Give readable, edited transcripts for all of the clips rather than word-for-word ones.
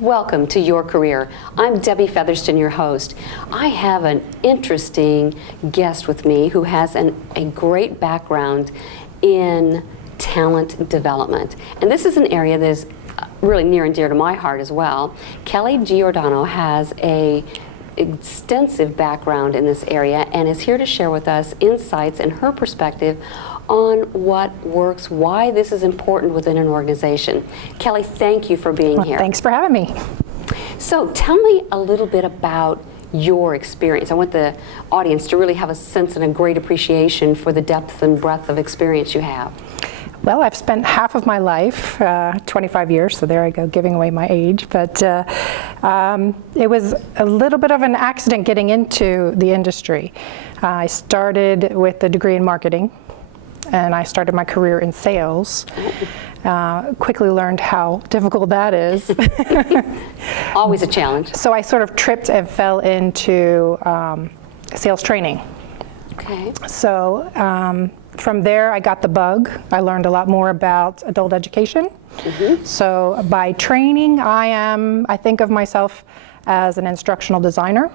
Welcome to Your Career. I'm Debbie Featherston, your host. I have an interesting guest with me who has a great background in talent development. And this is an area that is really near and dear to my heart as well. Kelly Giordano has an extensive background in this area and is here to share with us insights and her perspective on what works, why this is important within an organization. Kelly, thank you for being here. Thanks for having me. So tell me a little bit about your experience. I want the audience to really have a sense and a great appreciation for the depth and breadth of experience you have. Well, I've spent half of my life, 25 years, so there I go, giving away my age, but it was a little bit of an accident getting into the industry. I started with a degree in marketing, and I started my career in sales. Quickly learned how difficult that is. Always a challenge. So I sort of tripped and fell into sales training. Okay. So from there I got the bug. I learned a lot more about adult education. Mm-hmm. So by training I think of myself as an instructional designer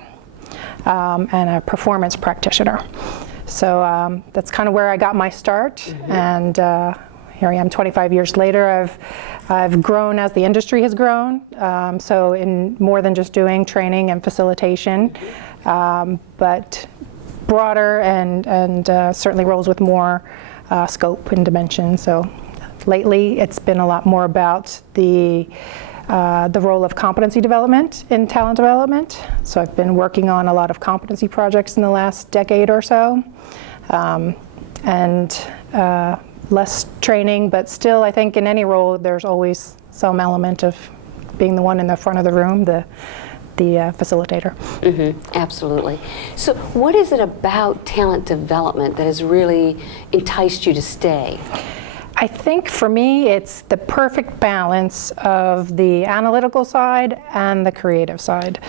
and a performance practitioner. So that's kind of where I got my start, mm-hmm. and here I am 25 years later. I've grown as the industry has grown, so in more than just doing training and facilitation, but broader and certainly roles with more scope and dimension. So lately it's been a lot more about the role of competency development in talent development. So I've been working on a lot of competency projects in the last decade or so, and less training, but still I think in any role there's always some element of being the one in the front of the room, the facilitator. Mm-hmm. Absolutely. So what is it about talent development that has really enticed you to stay? I think for me it's the perfect balance of the analytical side and the creative side.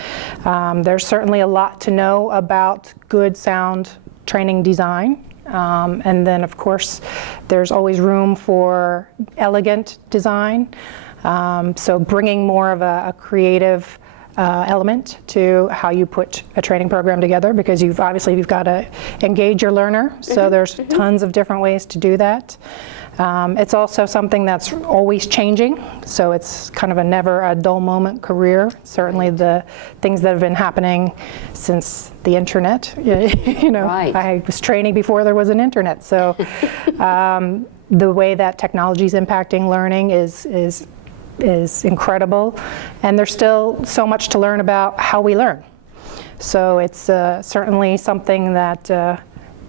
There's certainly a lot to know about good sound training design, and then of course there's always room for elegant design, so bringing more of a creative element to how you put a training program together, because you've got to engage your learner, so mm-hmm. there's mm-hmm. tons of different ways to do that. It's also something that's always changing, so it's kind of a never a dull moment career. Certainly the things that have been happening since the internet, you know, right. I was training before there was an internet, so the way that technology is impacting learning is incredible, and there's still so much to learn about how we learn. So it's certainly something that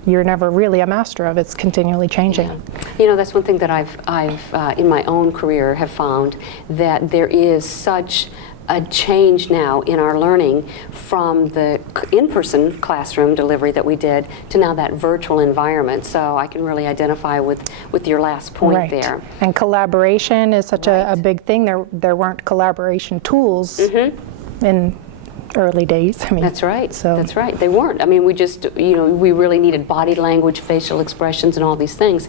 you're never really a master of. It's continually changing. Yeah. You know, that's one thing that I've in my own career have found, that there is such a change now in our learning from the in-person classroom delivery that we did to now that virtual environment. So I can really identify with your last point right. there. And collaboration is such right. a big thing. There weren't collaboration tools mm-hmm. in early days. I mean, that's right. So that's right. They weren't. I mean, we just, we really needed body language, facial expressions, and all these things.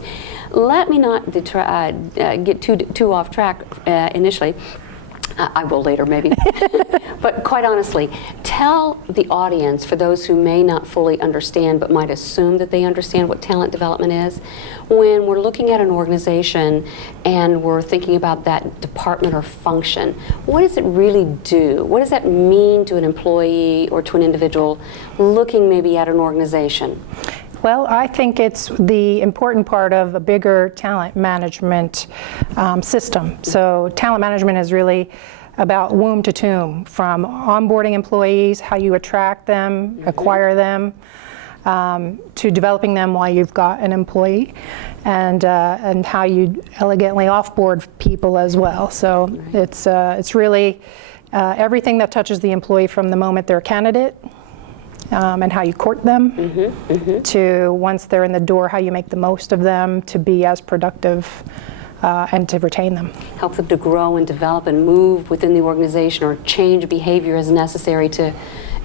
Let me not get too off track initially. I will later, maybe. But quite honestly, tell the audience, for those who may not fully understand but might assume that they understand what talent development is, when we're looking at an organization and we're thinking about that department or function, what does it really do? What does that mean to an employee or to an individual looking maybe at an organization? Well, I think it's the important part of a bigger talent management system. So talent management is really about womb to tomb, from onboarding employees, how you attract them, mm-hmm. acquire them, to developing them while you've got an employee, and how you elegantly offboard people as well. So right. It's really everything that touches the employee from the moment they're a candidate, and how you court them, mm-hmm, mm-hmm. to once they're in the door, how you make the most of them to be as productive and to retain them. Help them to grow and develop and move within the organization, or change behavior as necessary to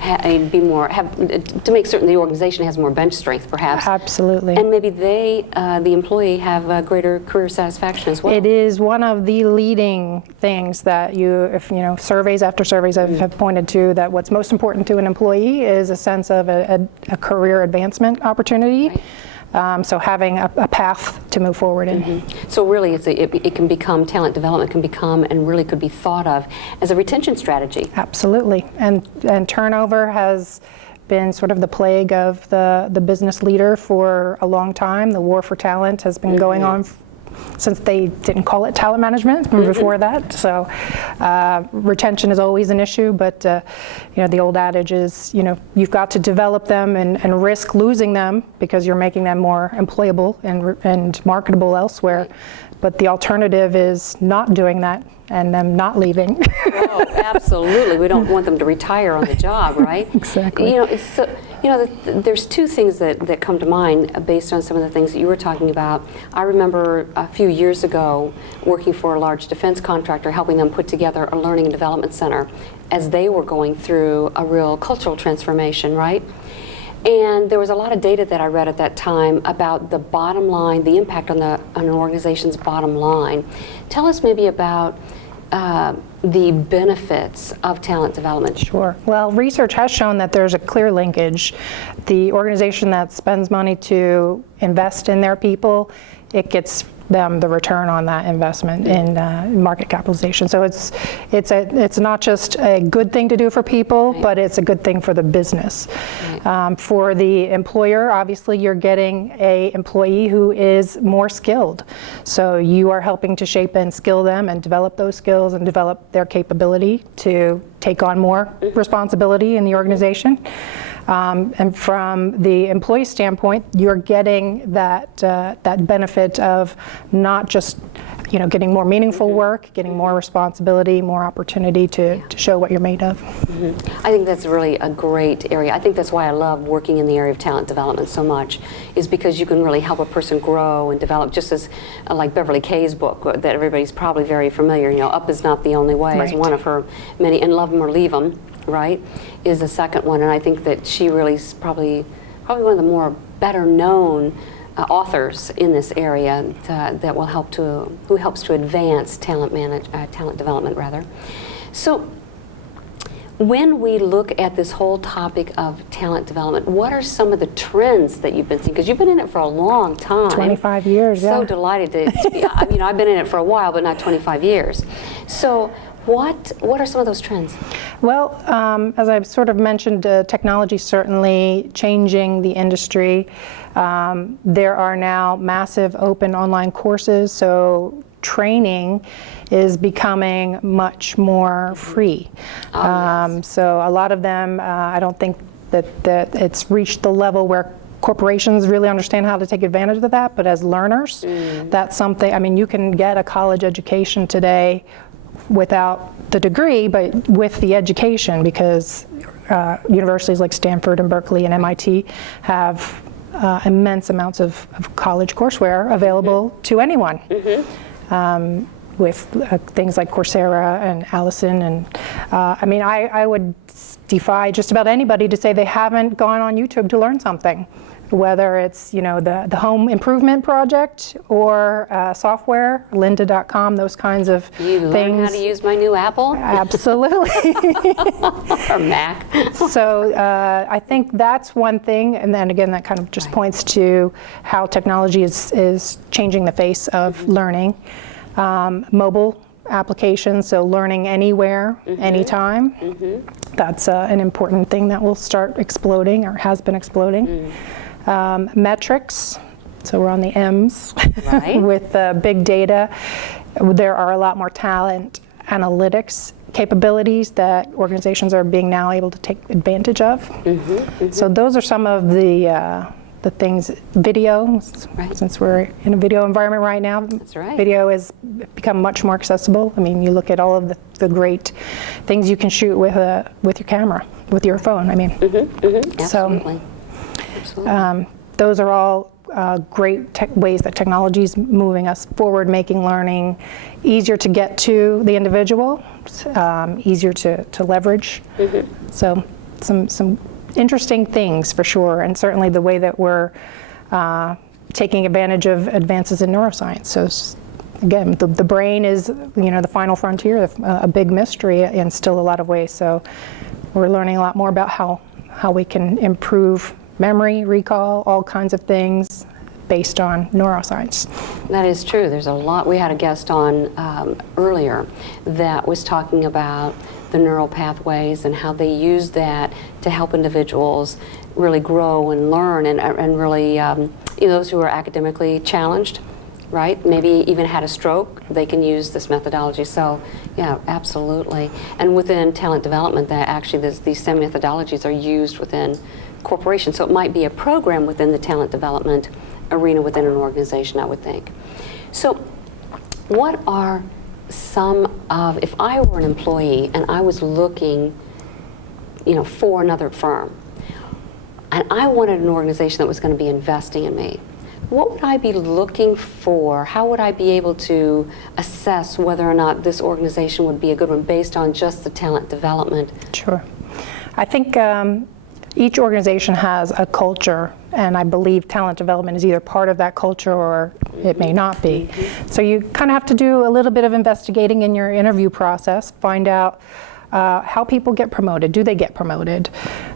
be more, to make certain the organization has more bench strength, perhaps. Absolutely. And maybe they, the employee, have greater career satisfaction as well. It is one of the leading things that surveys after surveys have pointed to, that what's most important to an employee is a sense of a career advancement opportunity. Right. So having a path to move forward in. So really, it can become, talent development can become, and really could be thought of as a retention strategy. Absolutely. And turnover has been sort of the plague of the business leader for a long time. The war for talent has been going on since they didn't call it talent management before that. So retention is always an issue, but the old adage is, you've got to develop them and risk losing them because you're making them more employable and marketable elsewhere. But the alternative is not doing that and them not leaving. Oh, absolutely. We don't want them to retire on the job, right? Exactly. There's two things that come to mind based on some of the things that you were talking about. I remember a few years ago working for a large defense contractor, helping them put together a learning and development center as they were going through a real cultural transformation, right? And there was a lot of data that I read at that time about the bottom line, the impact on an organization's bottom line. Tell us maybe about the benefits of talent development. Sure. Well, research has shown that there's a clear linkage. The organization that spends money to invest in their people, it gets them the return on that investment in market capitalization. So it's not just a good thing to do for people, but it's a good thing for the business. For the employer, obviously you're getting an employee who is more skilled. So you are helping to shape and skill them and develop those skills and develop their capability to take on more responsibility in the organization. And from the employee standpoint, you're getting that benefit of not just getting more meaningful work, getting more responsibility, more opportunity to show what you're made of. I think that's really a great area. I think that's why I love working in the area of talent development so much, is because you can really help a person grow and develop, just as like Beverly Kay's book that everybody's probably very familiar, Up is Not the Only Way, is one of her many, and Love 'Em or Leave 'Em, right, is the second one. And I think that she really is probably one of the more better known authors in this area that will who helps to advance talent development rather. So when we look at this whole topic of talent development, what are some of the trends that you've been seeing? Because you've been in it for a long time. 25 years, So delighted to be, I've been in it for a while, but not 25 years. So what are some of those trends? Well, as I've sort of mentioned, technology certainly changing the industry. There are now massive open online courses, so training is becoming much more free. Yes. So a lot of them, I don't think that it's reached the level where corporations really understand how to take advantage of that, but as learners, that's something, you can get a college education today without the degree, but with the education, because universities like Stanford and Berkeley and MIT have immense amounts of college courseware available to anyone. With things like Coursera and Allison, and I would defy just about anybody to say they haven't gone on YouTube to learn something, whether it's the home improvement project or software, lynda.com, those kinds of things. Learn how to use my new Apple? Absolutely. Or Mac. So I think that's one thing, and then again that kind of just points to how technology is changing the face of learning. Mobile applications, so learning anywhere, anytime. That's an important thing that will start exploding, or has been exploding. Metrics, so we're on the M's. Right. With big data. There are a lot more talent analytics capabilities that organizations are being now able to take advantage of. So those are some of the things. Video, since we're in a video environment right now, that's right. Video has become much more accessible. You look at all of the great things you can shoot with your camera, with your phone. Absolutely. So those are all great ways that technology is moving us forward, making learning easier to get to the individual, easier to leverage. So some interesting things for sure, and certainly the way that we're taking advantage of advances in neuroscience. So again, the brain is, the final frontier, a big mystery in still a lot of ways. So we're learning a lot more about how we can improve memory, recall, all kinds of things based on neuroscience. That is true. There's a lot. We had a guest on earlier that was talking about the neural pathways and how they use that to help individuals really grow and learn, and really, those who are academically challenged, right? Maybe even had a stroke, they can use this methodology. So, yeah, absolutely. And within talent development, that actually these same methodologies are used within corporations. So it might be a program within the talent development arena within an organization, I would think. So what are some of, if I were an employee and I was looking, for another firm, and I wanted an organization that was going to be investing in me, what would I be looking for? How would I be able to assess whether or not this organization would be a good one based on just the talent development? Sure. I think each organization has a culture, and I believe talent development is either part of that culture or it may not be. So you kind of have to do a little bit of investigating in your interview process, find out how people get promoted. Do they get promoted?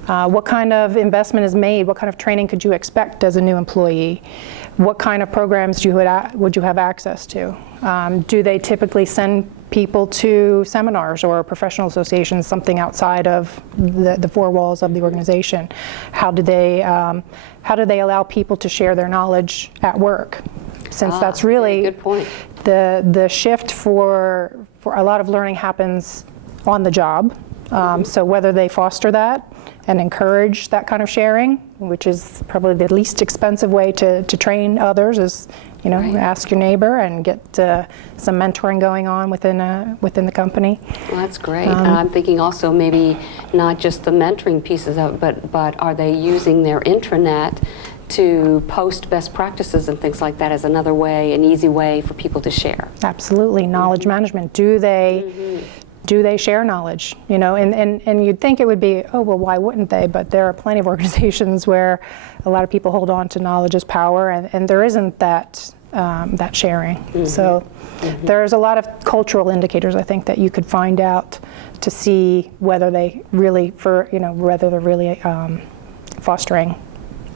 What kind of investment is made? What kind of training could you expect as a new employee? What kind of programs would you have access to? Do they typically send people to seminars or professional associations, something outside of the four walls of the organization? How do they allow people to share their knowledge at work? Since that's really good point. The shift for a lot of learning happens on the job. So whether they foster that and encourage that kind of sharing, which is probably the least expensive way to train others, is Right. ask your neighbor and get some mentoring going on within the company. Well, that's great. And I'm thinking also maybe not just the mentoring pieces of it, but are they using their intranet to post best practices and things like that as another way, an easy way for people to share? Absolutely. Knowledge management. Do they share knowledge? And you'd think it would be, oh, well, why wouldn't they? But there are plenty of organizations where a lot of people hold on to knowledge as power, and there isn't that sharing. So there's a lot of cultural indicators, I think, that you could find out to see whether they really, whether they're really fostering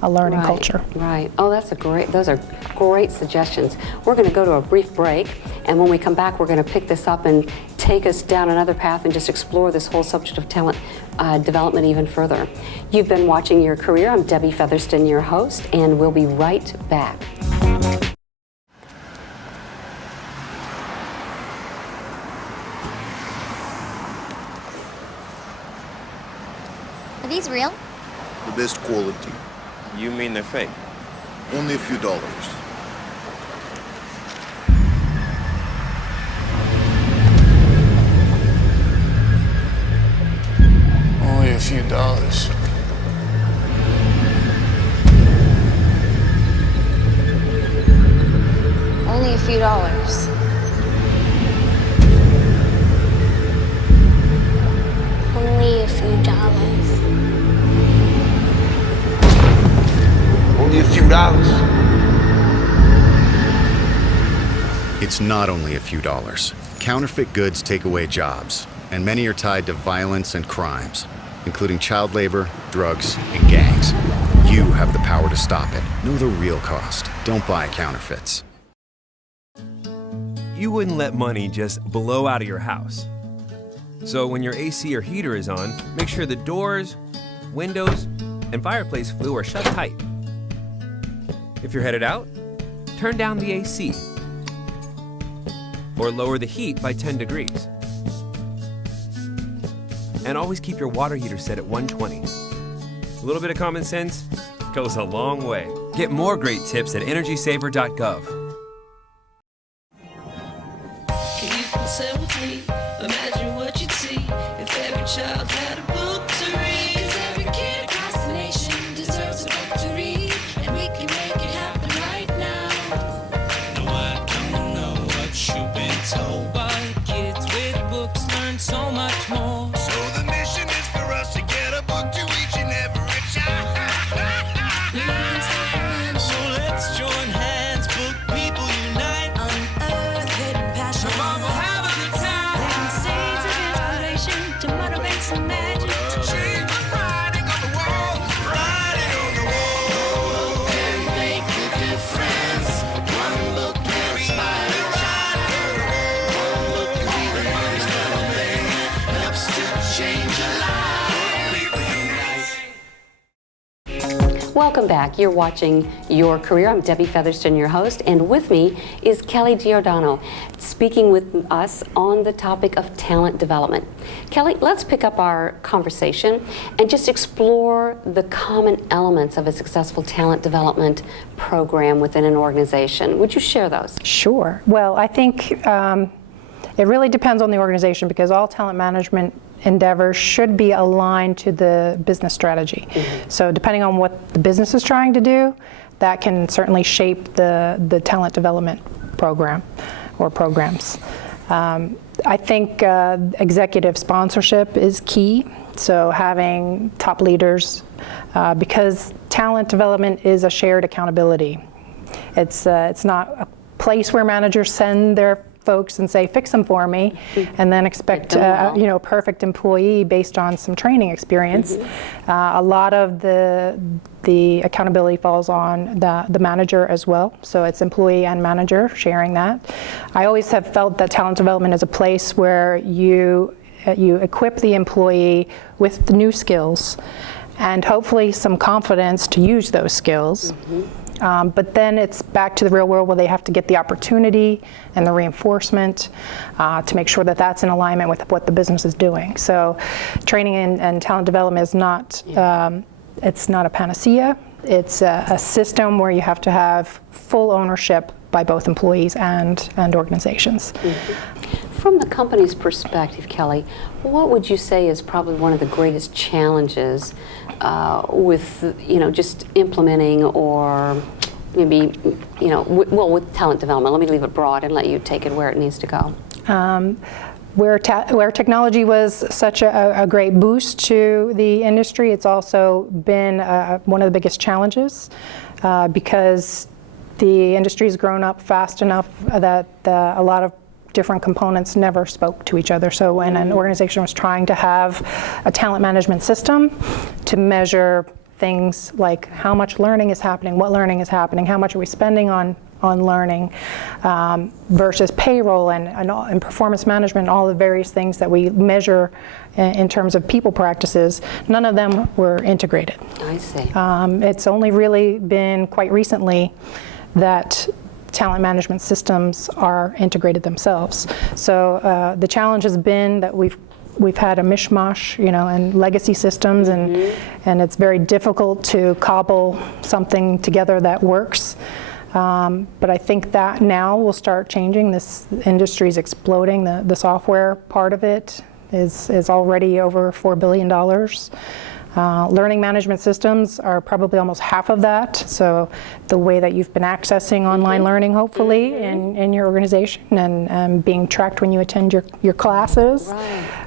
a learning culture. Right. Oh, those are great suggestions. We're going to go to a brief break, and when we come back, we're going to pick this up and take us down another path and just explore this whole subject of talent development even further. You've been watching Your Career. I'm Debbie Featherston, your host, and we'll be right back. Are these real? The best quality. You mean they're fake? Only a few dollars. Only a few dollars. Only a few dollars. Only a few dollars. Only a few dollars. It's not only a few dollars. Counterfeit goods take away jobs, and many are tied to violence and crimes, including child labor, drugs, and gangs. You have the power to stop it. Know the real cost. Don't buy counterfeits. You wouldn't let money just blow out of your house. So when your AC or heater is on, make sure the doors, windows, and fireplace flue are shut tight. If you're headed out, turn down the AC or lower the heat by 10 degrees. And always keep your water heater set at 120. A little bit of common sense goes a long way. Get more great tips at energysaver.gov. Can you consent with me? Imagine what you'd see if every child had a book to read. 'Cause every kid across the nation deserves a book to read, and we can make it happen right now. No, I don't know what you've been told, but kids with books learn so much more. So the mission is for us to get a book to Welcome back. You're watching Your Career. I'm Debbie Featherston, your host, and with me is Kelly Giordano, speaking with us on the topic of talent development. Kelly, let's pick up our conversation and just explore the common elements of a successful talent development program within an organization. Would you share those? Sure. Well, I think it really depends on the organization, because all talent management endeavors should be aligned to the business strategy. So depending on what the business is trying to do, that can certainly shape the talent development program or programs. I think executive sponsorship is key. So having top leaders, because talent development is a shared accountability. It's not a place where managers send their folks and say, fix them for me, and then expect a perfect employee based on some training experience. A lot of the accountability falls on the manager as well, so it's employee and manager sharing that. I always have felt that talent development is a place where you equip the employee with the new skills and hopefully some confidence to use those skills. But then it's back to the real world where they have to get the opportunity and the reinforcement to make sure that that's in alignment with what the business is doing. So training and talent development is not, it's not a panacea. It's a system where you have to have full ownership by both employees and organizations. From the company's perspective, Kelly, what would you say is probably one of the greatest challenges with just implementing, or maybe with talent development? Let me leave it broad and let you take it where it needs to go. Where technology was such a great boost to the industry, it's also been one of the biggest challenges because the industry's grown up fast enough that a lot of different components never spoke to each other. So when an organization was trying to have a talent management system to measure things like how much learning is happening, what learning is happening, how much are we spending on learning, versus payroll and performance management, all the various things that we measure in terms of people practices, none of them were integrated. I see. It's only really been quite recently that talent management systems are integrated themselves. So the challenge has been that we've had a mishmash, and legacy systems, and it's very difficult to cobble something together that works. But I think that now will start changing. This industry is exploding. The software part of it is already over $4 billion. Learning management systems are probably almost half of that. So the way that you've been accessing online learning, hopefully, in your organization, and being tracked when you attend your classes.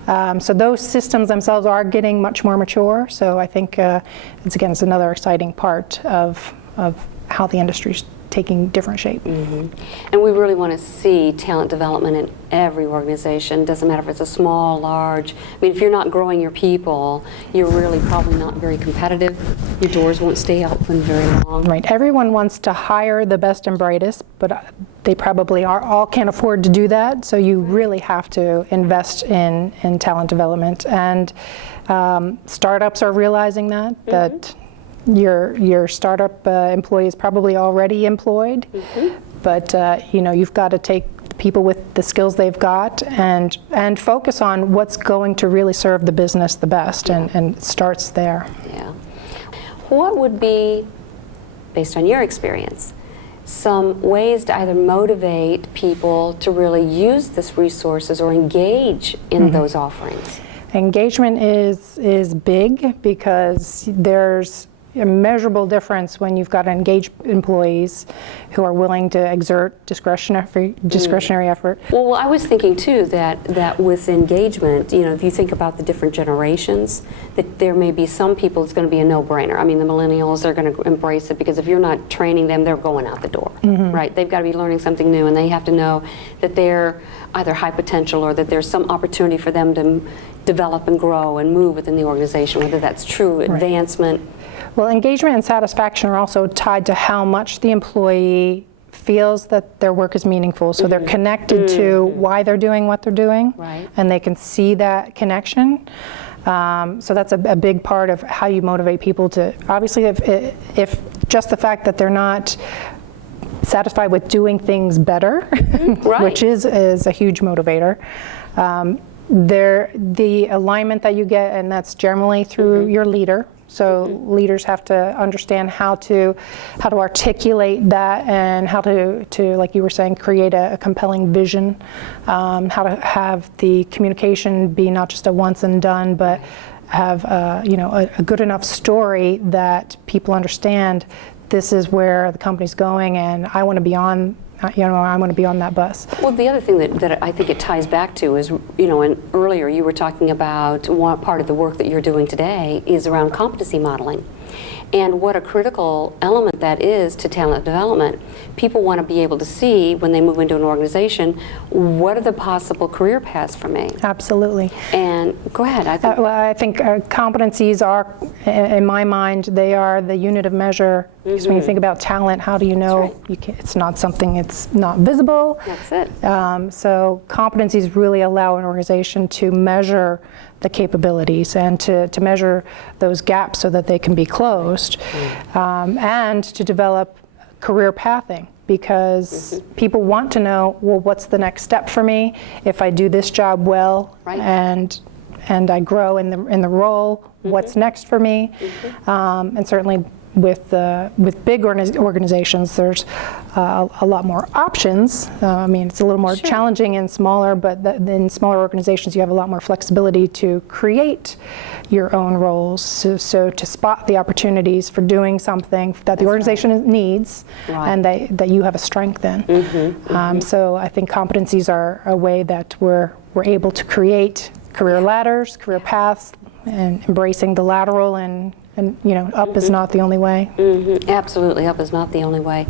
Right. So those systems themselves are getting much more mature. So I think it's another exciting part of how the industry's taking different shape. And we really want to see talent development in every organization. Doesn't matter if it's a small, large. I mean, if you're not growing your people, you're really probably not very competitive. Your doors won't stay open very long. Right. Everyone wants to hire the best and brightest, but they probably all can't afford to do that. So you really have to invest in talent development. And startups are realizing that your startup employee is probably already employed, but you've got to take people with the skills they've got and focus on what's going to really serve the business the best, and it starts there. Yeah. What would be, based on your experience, some ways to either motivate people to really use these resources or engage in those offerings? Engagement is big, because there's a measurable difference when you've got engaged employees who are willing to exert discretionary effort. Well, I was thinking too that with engagement, if you think about the different generations, that there may be some people it's going to be a no-brainer. I mean, the millennials are going to embrace it, because if you're not training them, they're going out the door, right? They've got to be learning something new, and they have to know that they're either high potential or that there's some opportunity for them to develop and grow and move within the organization, whether that's true advancement. Well, engagement and satisfaction are also tied to how much the employee feels that their work is meaningful. So they're connected to why they're doing what they're doing, and they can see that connection. So that's a big part of how you motivate people to, obviously, if just the fact that they're not satisfied with doing things better, Right. which is a huge motivator. The alignment that you get, and that's generally through your leader. So leaders have to understand how to articulate that, and how to like you were saying, create a compelling vision, how to have the communication be not just a once and done, but have a good enough story that people understand this is where the company's going, and I want to be on. I want to be on that bus. Well, the other thing that I think it ties back to is, and earlier you were talking about one part of the work that you're doing today is around competency modeling. And what a critical element that is to talent development. People want to be able to see when they move into an organization, what are the possible career paths for me? Absolutely. And go ahead. I think competencies are, in my mind, they are the unit of measure. Because when you think about talent, how do you know it's not something, it's not visible? That's it. So competencies really allow an organization to measure the capabilities and to measure those gaps so that they can be closed, and to develop career pathing, because people want to know, well, what's the next step for me if I do this job well, and I grow in the role, what's next for me? And certainly with big organizations, there's a lot more options. I mean, it's a little more challenging in smaller, but in smaller organizations, you have a lot more flexibility to create your own roles. So to spot the opportunities for doing something that the organization needs, and that you have a strength in. So I think competencies are a way that we're able to create career ladders, career paths, and embracing the lateral, and up is not the only way. Absolutely, up is not the only way.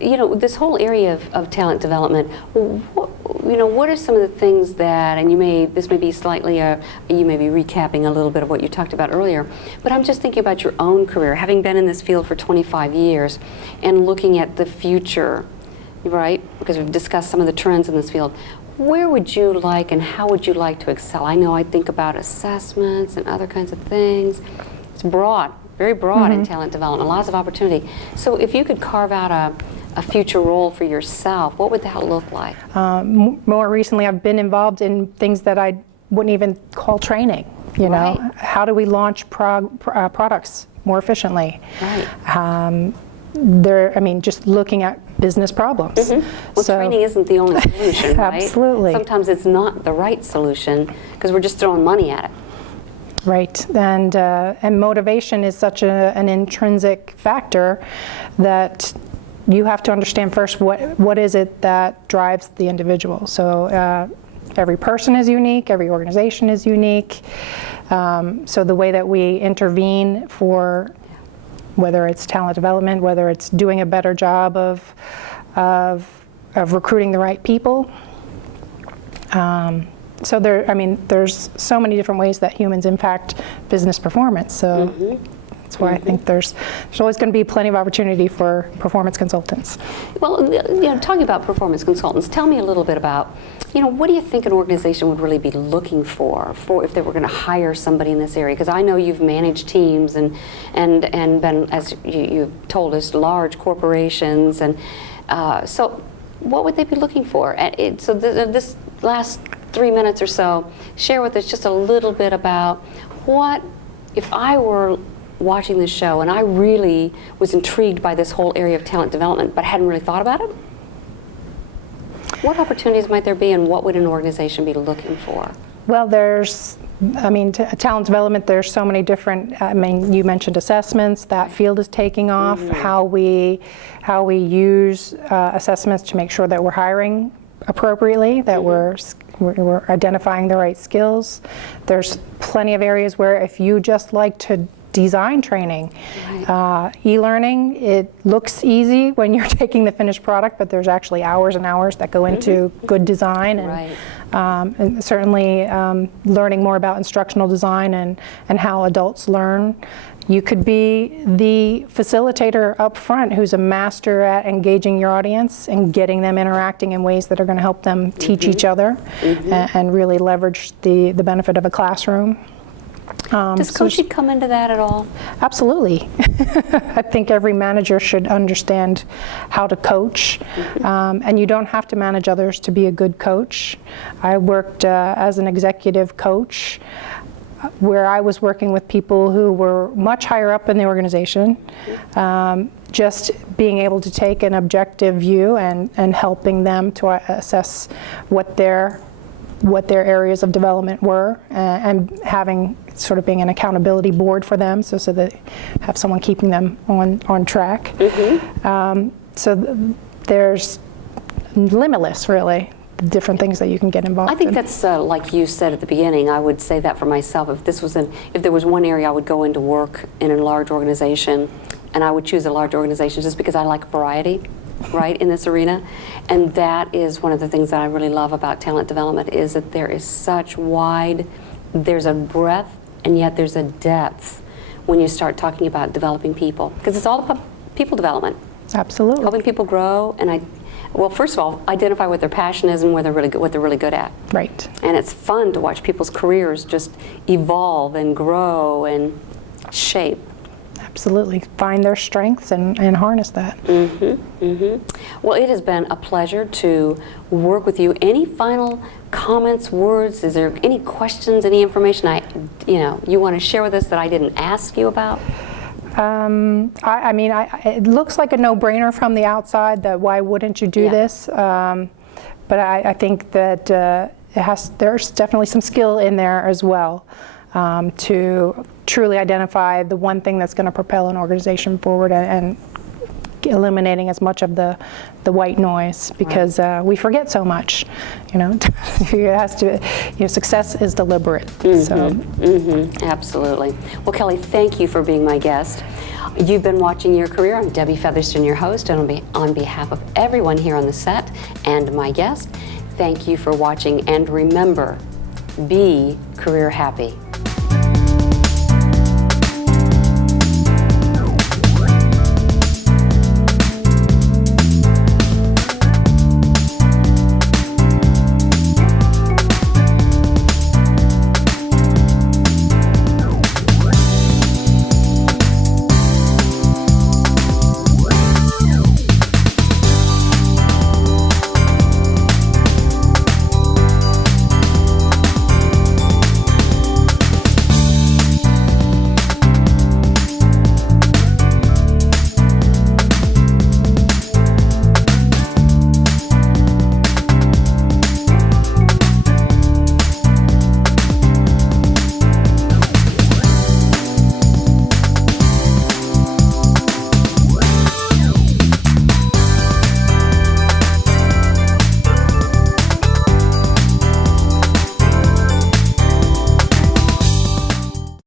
This whole area of talent development, what are some of the things that, and this may be slightly, you may be recapping a little bit of what you talked about earlier, but I'm just thinking about your own career, having been in this field for 25 years and looking at the future, right? Because we've discussed some of the trends in this field. Where would you like and how would you like to excel? I know I think about assessments and other kinds of things. It's broad, very broad in talent development, lots of opportunity. So if you could carve out a future role for yourself, what would that look like? More recently, I've been involved in things that I wouldn't even call training. Know, how do we launch products more efficiently? Right. Just looking at business problems. Well, training isn't the only solution, right? Absolutely. Sometimes it's not the right solution because we're just throwing money at it. Right, and motivation is such an intrinsic factor that you have to understand first what is it that drives the individual. So every person is unique, every organization is unique. So the way that we intervene for whether it's talent development, whether it's doing a better job of recruiting the right people. So there's so many different ways that humans impact business performance. So that's why I think there's always going to be plenty of opportunity for performance consultants. Well, talking about performance consultants, tell me a little bit about, what do you think an organization would really be looking for if they were going to hire somebody in this area? Because I know you've managed teams and been, as you've told us, large corporations, and so what would they be looking for? So this last 3 minutes or so, share with us just a little bit about what, if I were watching this show and I really was intrigued by this whole area of talent development but hadn't really thought about it, what opportunities might there be and what would an organization be looking for? Well, talent development, there's so many different, you mentioned assessments, that field is taking off, how we use assessments to make sure that we're hiring appropriately, that we're identifying the right skills. There's plenty of areas where if you just like to design training, e-learning, it looks easy when you're taking the finished product, but there's actually hours and hours that go into good design, and certainly learning more about instructional design and how adults learn. You could be the facilitator up front who's a master at engaging your audience and getting them interacting in ways that are going to help them teach each other and really leverage the benefit of a classroom. Does coaching come into that at all? Absolutely. I think every manager should understand how to coach, and you don't have to manage others to be a good coach. I worked as an executive coach where I was working with people who were much higher up in the organization, just being able to take an objective view and helping them to assess what their areas of development were, and having sort of being an accountability board for them, so that have someone keeping them on track. So there's limitless, really, the different things that you can get involved in. I think that's like you said at the beginning. I would say that for myself. If there was one area I would go into work in a large organization, and I would choose a large organization just because I like variety. Right, in this arena. And that is one of the things that I really love about talent development, is that there is such there's a breadth and yet there's a depth when you start talking about developing people, because it's all about people development. Absolutely. Helping people grow, and first of all, identify what their passion is and what they're really good at. Right. And it's fun to watch people's careers just evolve and grow and shape. Absolutely. Find their strengths and harness that. Well, it has been a pleasure to work with you. Any final comments, words? Is there any questions, any information you want to share with us that I didn't ask you about? It looks like a no-brainer from the outside that why wouldn't you do this? But I think that there's definitely some skill in there as well. To truly identify the one thing that's going to propel an organization forward and eliminating as much of the white noise, because we forget so much. It has to. Success is deliberate. Absolutely. Well, Kelly, thank you for being my guest. You've been watching Your Career. I'm Debbie Featherston, your host, and on behalf of everyone here on the set and my guest, thank you for watching. And remember, be career happy.